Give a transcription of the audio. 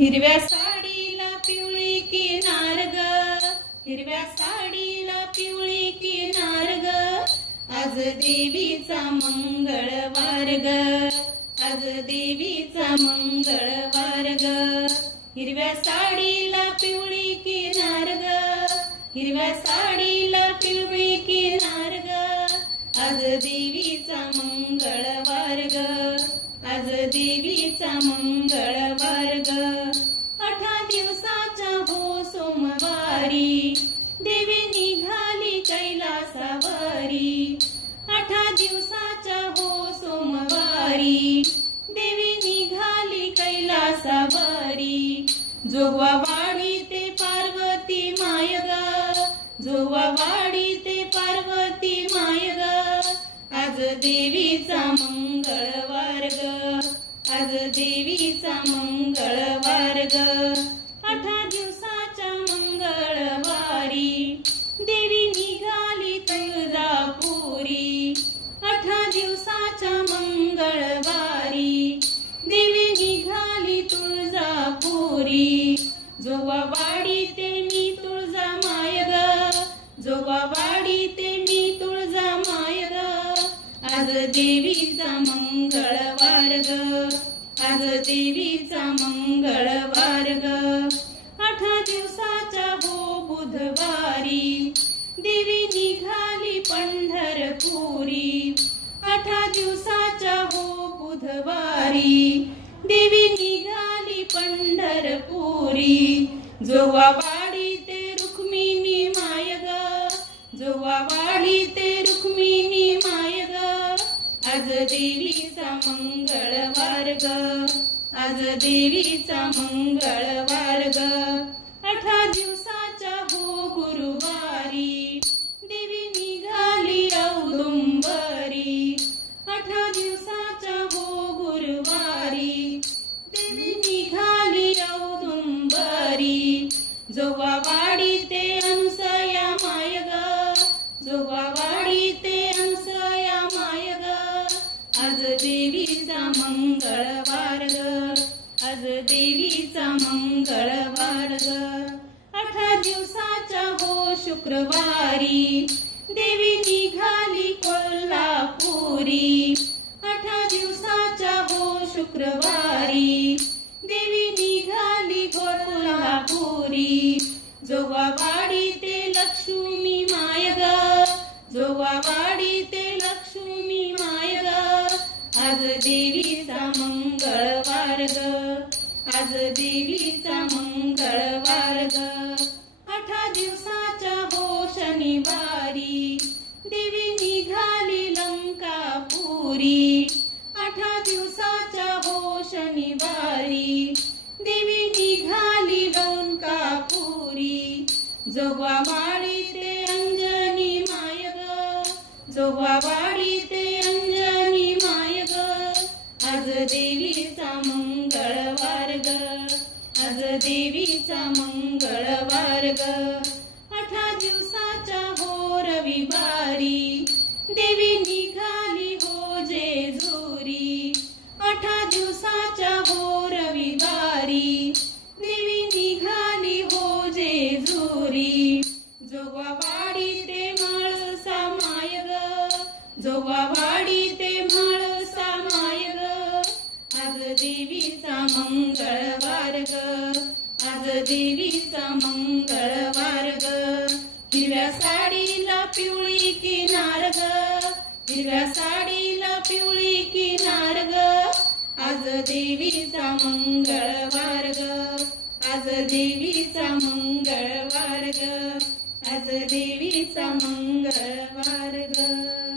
हिरव्या साडीला पिवळी किनार ग, हिरव्या साडीला पिवळी किनार ग, आज देवीचा मंगळवार ग, आज देवीचा मंगळवार ग. हिरव्या साडीला पिवळी किनार ग, हिरव्या साडीला पिवळी किनार ग, आज देवीचा मंगळवार ग, आज देवीचा मंगळवार ग. 8 दिवसाच्या हो सोमवारी देवी निघाली कैलासावरी, 8 दिवसाच्या हो सोमवारी देवी निघाली कैलासावरी. जोगवावाडी ते पार्वती माय ग, जोगवावाडी ते पार्वती माय ग, आज देवीचा मंगळवार ग, आज देवीचा मंगळवार ग. 8 दिवसाच्या मंगळवारी देवी निघाली तुळजापुरी, 8 दिवसाच्या मंगळवारी देवी निघाली तुळजापुरी. जोगवावाडी ते मी तुळजा माय ग, जोगवावाडी ते मी तुळजा माय ग, आज देवीचा मंगळवार ग, आज देवीचा मंगळवार ग. 8 दिवसाच्या हो बुधवारी देवी निघाली पंढरपुरी, 8 दिवसाच्या हो बुधवारी देवी निघाली पंढरपुरी. जोगवावाडी ते रुक्मिणी माय ग, जोगवावाडी ते रुक्मिणी माय ग, आज देवीचा मंगळवार ग, आज देवीचा मंगळवार ग. 8 दिवसाच्या हो गुरुवारी देवी निघाली औदुंबरी, 8 दिवसाच्या हो गुरुवारी देवी निघाली औदुंबरी. जोगवावाडी ते अंसया माय ग, जोगवावाडी ते अंसया माय ग, आज देवीचा मंगळवार ग, आज देवीचा मंगळवार ग. 8 दिवसाच्या हो शुक्रवारी देवी निघाली कोल्हापुरी, 8 दिवसाच्या हो शुक्रवारी देवी निघाली कोल्हापुरी. जोगवावाडी ते लक्ष्मी माय ग, जोगवावाडी ते लक्ष्मी माय ग, आज देवीचा मंगळवार ग, आज देवीचा मंगळवार ग. 8 दिवसाच्या हो शनिवारी देवी निघाली लंकापुरी, 8 दिवसाच्या हो शनिवारी देवी निघाली लंकापुरी. जोगवावाडी ते अंजनी माय ग, जोगवावाडी ते अंजनी माय ग, आज देवीचा मंगळवार ग, आज देवीचा मंगळवार ग. 8 दिवसाच्या हो रविवारी देवी निघाली हो जेजुरी, 8 दिवसाच्या हो रविवारी देवी निघाली हो जेजुरी. जोगवावाडी ते म्हाळसा माय ग, जोगवावाडी ते म्हाळसा माय ग, आज देवीचा मंगळवार ग, आज देवीचा मंगळवार ग. हिरव्या साडीला पिवळी किनार ग, हिरव्या साडीला पिवळी किनार ग, आज देवीचा मंगळवार ग, आज देवीचा मंगळवार ग, आज देवीचा मंगळवार ग.